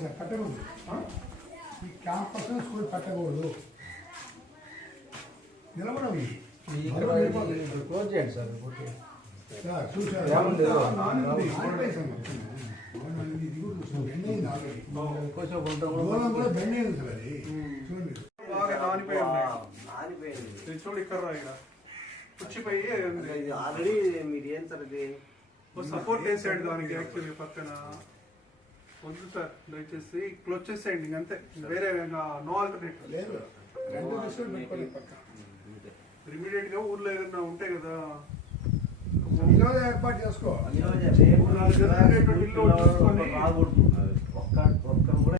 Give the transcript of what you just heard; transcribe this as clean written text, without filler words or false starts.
Sir కట్టకూడదు. ఈ campus school కట్టకూడదు. నిలబడవి close చేయండి sir. చూసారు కూడా బెండ్ అయింది సార్. అది చూడండి చూడు ఇక్కడ పుచ్చిపోయి ఆల్రెడీ మీరు ఏం సార్ అది సపోర్ట్ వేసాడు దానికి. యాక్చువల్లీ పక్కన వద్దు సార్, దయచేసి క్లోజ్ చేసేయండి అంతే. వేరే నో ఆల్టర్నేట్ లేదు. ఇమీడియట్ గా ఊర్లో ఏదైనా ఉంటే కదా ఈరోజు ఏర్పాటు చేసుకో. రేపు ఇల్లు చూసుకొని రాకూడదు. ఒక్క కూడా